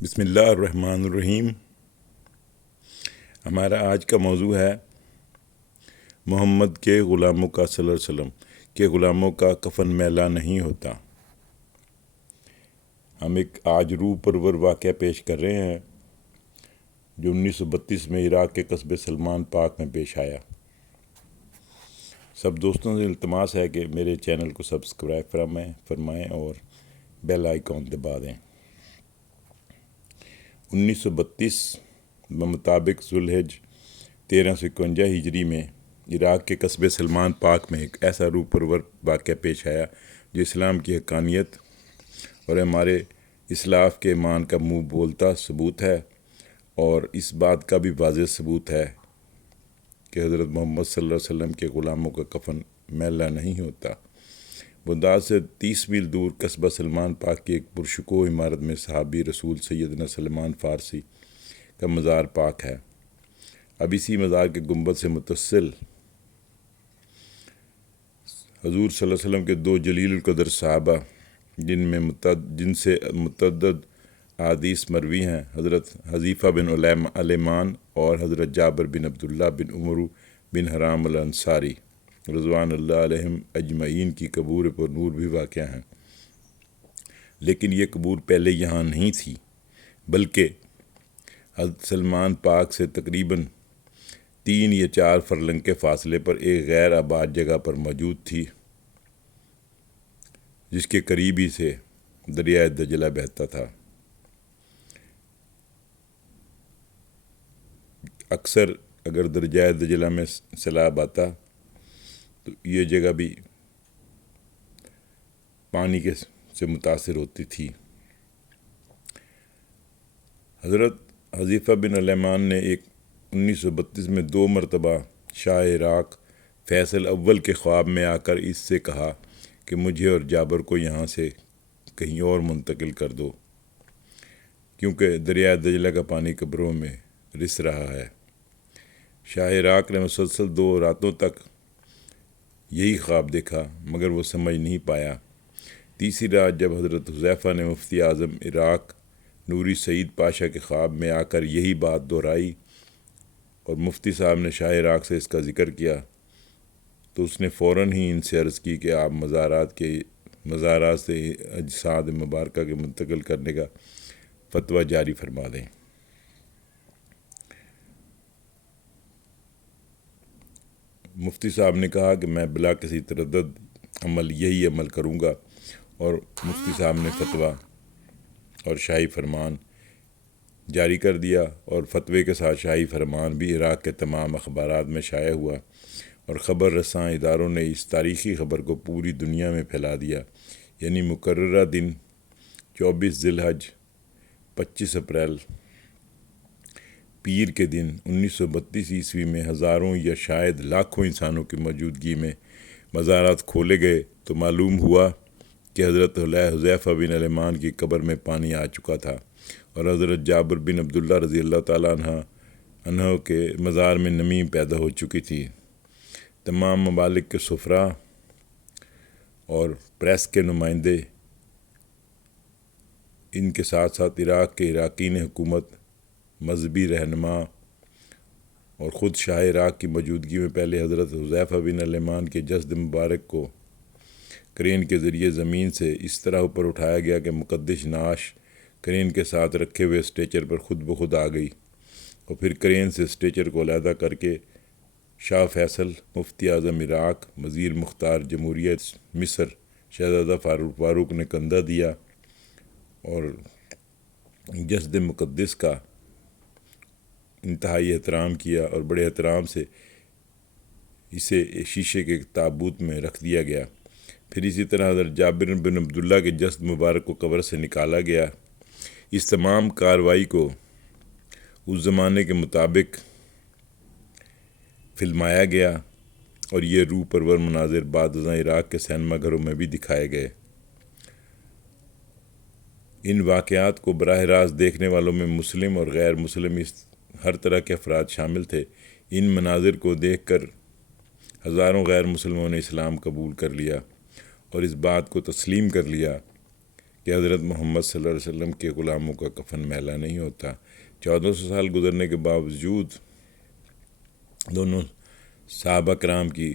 بسم اللہ الرحمن الرحیم۔ ہمارا آج کا موضوع ہے محمد کے غلاموں کا صلی اللہ علیہ وسلم کے غلاموں کا کفن میلا نہیں ہوتا۔ ہم ایک آج روح پرور واقعہ پیش کر رہے ہیں جو 1932 میں عراق کے قصبے سلمان پاک میں پیش آیا۔ سب دوستوں سے التماس ہے کہ میرے چینل کو سبسکرائب فرمائیں اور بیل آئیکن دبا دیں۔ 1932 بمطابق ذوالحج 1351 ہجری میں عراق کے قصبے سلمان پاک میں ایک ایسا روح پرور واقعہ پیش آیا جو اسلام کی حقانیت اور ہمارے اسلاف کے ایمان کا منہ بولتا ثبوت ہے، اور اس بات کا بھی واضح ثبوت ہے کہ حضرت محمد صلی اللہ علیہ وسلم کے غلاموں کا کفن میلا نہیں ہوتا۔ بغداد سے 30 میل دور قصبہ سلمان پاک کی ایک پرشکوہ عمارت میں صحابی رسول سیدنا سلمان فارسی کا مزار پاک ہے۔ اب اسی مزار کے گنبد سے متصل حضور صلی اللہ علیہ وسلم کے دو جلیل القدر صحابہ جن سے متعدد احادیث مروی ہیں، حضرت حذیفہ بن الیمان اور حضرت جابر بن عبداللہ بن عمرو بن حرام الانصاری رضوان اللہ علیہم اجمعین کی قبور پر نور بھی واقع ہیں۔ لیکن یہ قبور پہلے یہاں نہیں تھی، بلکہ حضرت سلمان پاک سے تقریباً 3 یا 4 فرلنگ کے فاصلے پر ایک غیر آباد جگہ پر موجود تھی، جس کے قریب ہی سے دریائے دجلہ بہتا تھا۔ اکثر اگر دریائے دجلہ میں سیلاب آتا تو یہ جگہ بھی پانی سے متاثر ہوتی تھی۔ حضرت حذیفہ بن الیمان نے 1932 میں 2 مرتبہ شاہ عراق فیصل اول کے خواب میں آ کر اس سے کہا کہ مجھے اور جابر کو یہاں سے کہیں اور منتقل کر دو، کیونکہ دریائے دجلہ کا پانی قبروں میں رس رہا ہے۔ شاہ عراق نے مسلسل 2 راتوں تک یہی خواب دیکھا، مگر وہ سمجھ نہیں پایا۔ تیسری رات جب حضرت حذیفہ نے مفتی اعظم عراق نوری سعید پاشا کے خواب میں آ کر یہی بات دہرائی اور مفتی صاحب نے شاہ عراق سے اس کا ذکر کیا، تو اس نے فوراً ہی ان سے عرض کی کہ آپ مزارات سے اجساد مبارکہ کے منتقل کرنے کا فتویٰ جاری فرما دیں۔ مفتی صاحب نے کہا کہ میں بلا کسی تردد یہی عمل کروں گا، اور مفتی صاحب نے فتویٰ اور شاہی فرمان جاری کر دیا، اور فتوے کے ساتھ شاہی فرمان بھی عراق کے تمام اخبارات میں شائع ہوا، اور خبر رساں اداروں نے اس تاریخی خبر کو پوری دنیا میں پھیلا دیا۔ یعنی مقررہ دن 24 ذی الحج 25 اپریل پیر کے دن 1932 عیسوی میں ہزاروں یا شاید لاکھوں انسانوں کی موجودگی میں مزارات کھولے گئے تو معلوم ہوا کہ حضرت حذیفہ بن الیمان کی قبر میں پانی آ چکا تھا، اور حضرت جابر بن عبداللہ رضی اللہ تعالیٰ عنہ کے مزار میں نمی پیدا ہو چکی تھی۔ تمام ممالک کے سفراء اور پریس کے نمائندے، ان کے ساتھ ساتھ عراق کے اراکین حکومت، مذہبی رہنما اور خود شاہ عراق کی موجودگی میں پہلے حضرت حذیفہ بن الیمان کے جسد مبارک کو کرین کے ذریعے زمین سے اس طرح اوپر اٹھایا گیا کہ مقدس نعش کرین کے ساتھ رکھے ہوئے اسٹریچر پر خود بخود آ گئی، اور پھر کرین سے اسٹریچر کو علیحدہ کر کے شاہ فیصل مفتی اعظم عراق وزیر مختار جمہوریہ مصر شہزادہ فاروق نے کندھا دیا اور جسد مقدس کا انتہائی احترام کیا، اور بڑے احترام سے اسے شیشے کے تابوت میں رکھ دیا گیا۔ پھر اسی طرح حضرت جابر بن عبداللہ کے جسد مبارک کو قبر سے نکالا گیا۔ اس تمام کارروائی کو اس زمانے کے مطابق فلمایا گیا، اور یہ روح پرور مناظر بعد ازاں عراق کے سینما گھروں میں بھی دکھائے گئے۔ ان واقعات کو براہ راست دیکھنے والوں میں مسلم اور غیر مسلم ہر طرح کے افراد شامل تھے۔ ان مناظر کو دیکھ کر ہزاروں غیر مسلموں نے اسلام قبول کر لیا، اور اس بات کو تسلیم کر لیا کہ حضرت محمد صلی اللہ علیہ وسلم کے غلاموں کا کفن میلا نہیں ہوتا۔ 1400 سال گزرنے کے باوجود دونوں صحابہ کرام کی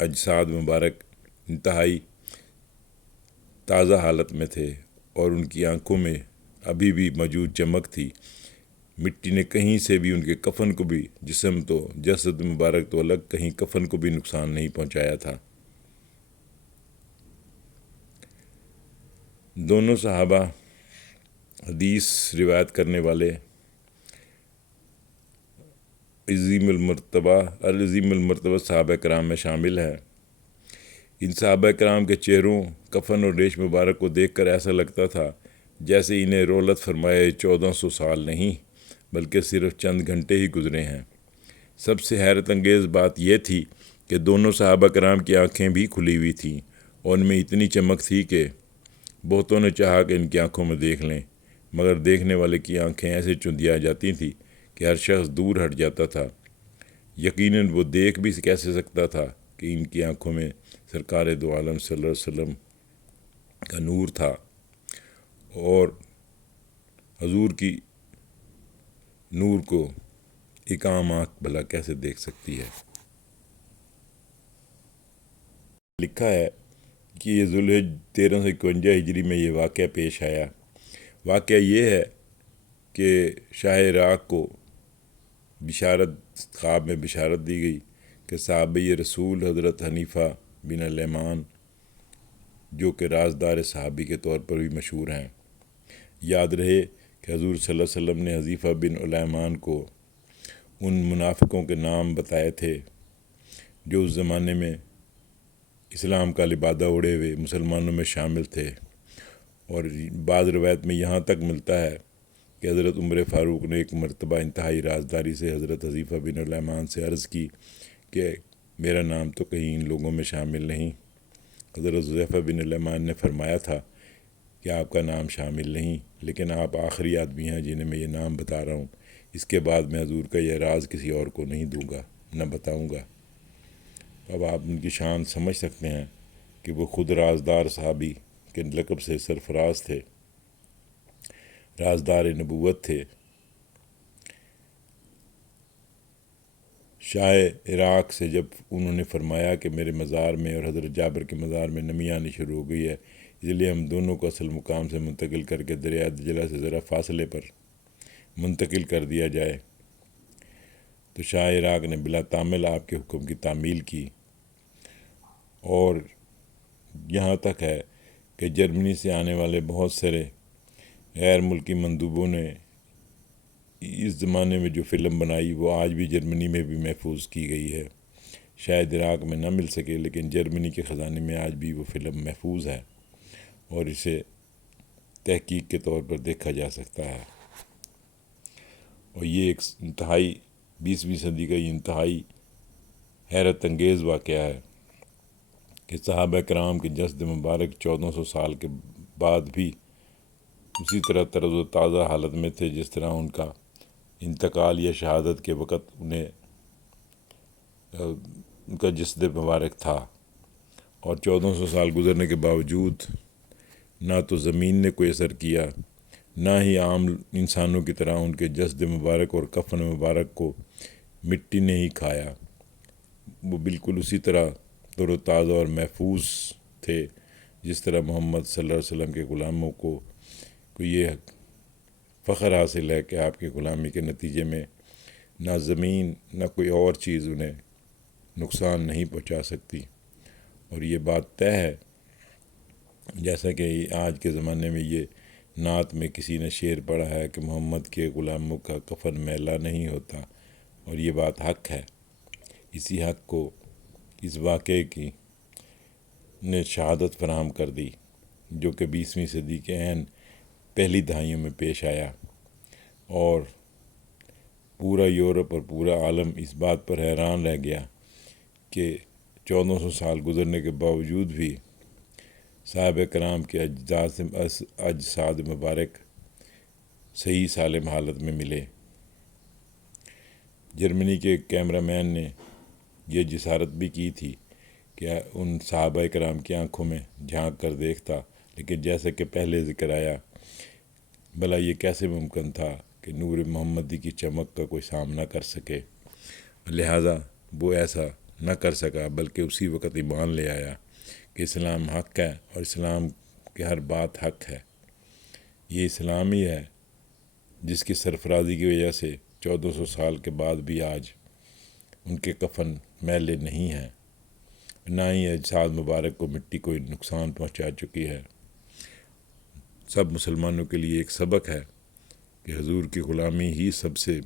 اجساد مبارک انتہائی تازہ حالت میں تھے اور ان کی آنکھوں میں ابھی بھی موجود چمک تھی۔ مٹی نے کہیں سے بھی ان کے کفن کو بھی، جسم تو جسد مبارک تو الگ، کہیں کفن کو بھی نقصان نہیں پہنچایا تھا۔ دونوں صحابہ حدیث روایت کرنے والے عظیم المرتبہ صحابہ کرام میں شامل ہیں۔ ان صحابہ کرام کے چہروں، کفن اور ریش مبارک کو دیکھ کر ایسا لگتا تھا جیسے انہیں رولت فرمائے 1400 سال نہیں بلکہ صرف چند گھنٹے ہی گزرے ہیں۔ سب سے حیرت انگیز بات یہ تھی کہ دونوں صحابہ کرام کی آنکھیں بھی کھلی ہوئی تھیں اور ان میں اتنی چمک تھی کہ بہتوں نے چاہا کہ ان کی آنکھوں میں دیکھ لیں، مگر دیکھنے والے کی آنکھیں ایسے چندیا جاتی تھیں کہ ہر شخص دور ہٹ جاتا تھا۔ یقیناً وہ دیکھ بھی کیسے سکتا تھا کہ ان کی آنکھوں میں سرکار دو عالم صلی اللہ علیہ وسلم کا نور تھا، اور حضور کی نور کو ایک عام آنکھ بھلا کیسے دیکھ سکتی ہے۔ لکھا ہے کہ یہ ذوالحج 1351 ہجری میں یہ واقعہ پیش آیا۔ واقعہ یہ ہے کہ شاہ عراق کو خواب میں بشارت دی گئی کہ صحابی رسول حضرت حنیفہ بن الیمان، جو کہ رازدار صحابی کے طور پر بھی مشہور ہیں، یاد رہے کہ حضور صلی اللہ علیہ وسلم نے حذیفہ بن الیمان کو ان منافقوں کے نام بتائے تھے جو اس زمانے میں اسلام کا لبادہ اڑے ہوئے مسلمانوں میں شامل تھے، اور بعض روایت میں یہاں تک ملتا ہے کہ حضرت عمر فاروق نے ایک مرتبہ انتہائی رازداری سے حضرت حذیفہ بن الیمان سے عرض کی کہ میرا نام تو کہیں ان لوگوں میں شامل نہیں۔ حضرت حذیفہ بن الیمان نے فرمایا تھا کہ آپ کا نام شامل نہیں، لیکن آپ آخری آدمی ہیں جنہیں میں یہ نام بتا رہا ہوں، اس کے بعد میں حضور کا یہ راز کسی اور کو نہیں دوں گا، نہ بتاؤں گا۔ اب آپ ان کی شان سمجھ سکتے ہیں کہ وہ خود رازدار صحابی کے لقب سے سرفراز تھے، رازدار نبوت تھے۔ شاہ عراق سے جب انہوں نے فرمایا کہ میرے مزار میں اور حضرت جابر کے مزار میں نمی آنی شروع ہو گئی ہے، اس لیے ہم دونوں کو اصل مقام سے منتقل کر کے دریائے دجلہ سے ذرا فاصلے پر منتقل کر دیا جائے، تو شاہ عراق نے بلا تعمل آپ کے حکم کی تعمیل کی، اور یہاں تک ہے کہ جرمنی سے آنے والے بہت سارے غیر ملکی مندوبوں نے اس زمانے میں جو فلم بنائی وہ آج بھی جرمنی میں بھی محفوظ کی گئی ہے۔ شاید عراق میں نہ مل سکے، لیکن جرمنی کے خزانے میں آج بھی وہ فلم محفوظ ہے اور اسے تحقیق کے طور پر دیکھا جا سکتا ہے۔ اور یہ ایک انتہائی 20ویں صدی کا یہ انتہائی حیرت انگیز واقعہ ہے کہ صحابہ کرام کے جسد مبارک 1400 سال کے بعد بھی اسی طرح تروز و تازہ حالت میں تھے جس طرح ان کا انتقال یا شہادت کے وقت ان کا جسد مبارک تھا، اور 1400 سال گزرنے کے باوجود نہ تو زمین نے کوئی اثر کیا، نہ ہی عام انسانوں کی طرح ان کے جسد مبارک اور کفن مبارک کو مٹی نے ہی کھایا۔ وہ بالکل اسی طرح تر و تازہ اور محفوظ تھے جس طرح محمد صلی اللہ علیہ وسلم کے غلاموں کو یہ فخر حاصل ہے کہ آپ کی غلامی کے نتیجے میں نہ زمین نہ کوئی اور چیز انہیں نقصان نہیں پہنچا سکتی۔ اور یہ بات طے ہے، جیسا کہ آج کے زمانے میں یہ نعت میں کسی نے شعر پڑھا ہے کہ محمد کے غلاموں کا کفن میلا نہیں ہوتا، اور یہ بات حق ہے۔ اسی حق کو اس واقعے کی نے شہادت فراہم کر دی جو کہ 20ویں صدی کے عین پہلی دہائیوں میں پیش آیا، اور پورا یورپ اور پورا عالم اس بات پر حیران رہ گیا کہ 1400 سال گزرنے کے باوجود بھی صحابہ کرام کے اجساد مبارک صحیح سالم حالت میں ملے۔ جرمنی کے کیمرہ مین نے یہ جسارت بھی کی تھی کہ ان صحابہ کرام کی آنکھوں میں جھانک کر دیکھتا، لیکن جیسا کہ پہلے ذکر آیا، بھلا یہ کیسے ممکن تھا کہ نور محمدی کی چمک کا کوئی سامنا کر سکے، لہٰذا وہ ایسا نہ کر سکا، بلکہ اسی وقت ایمان لے آیا کہ اسلام حق ہے اور اسلام کی ہر بات حق ہے۔ یہ اسلام ہی ہے جس کی سرفرازی کی وجہ سے 1400 سال کے بعد بھی آج ان کے کفن میلے نہیں ہیں، نہ ہی اجساد مبارک کو مٹی کوئی نقصان پہنچا چکی ہے۔ سب مسلمانوں کے لیے ایک سبق ہے کہ حضور کی غلامی ہی سب سے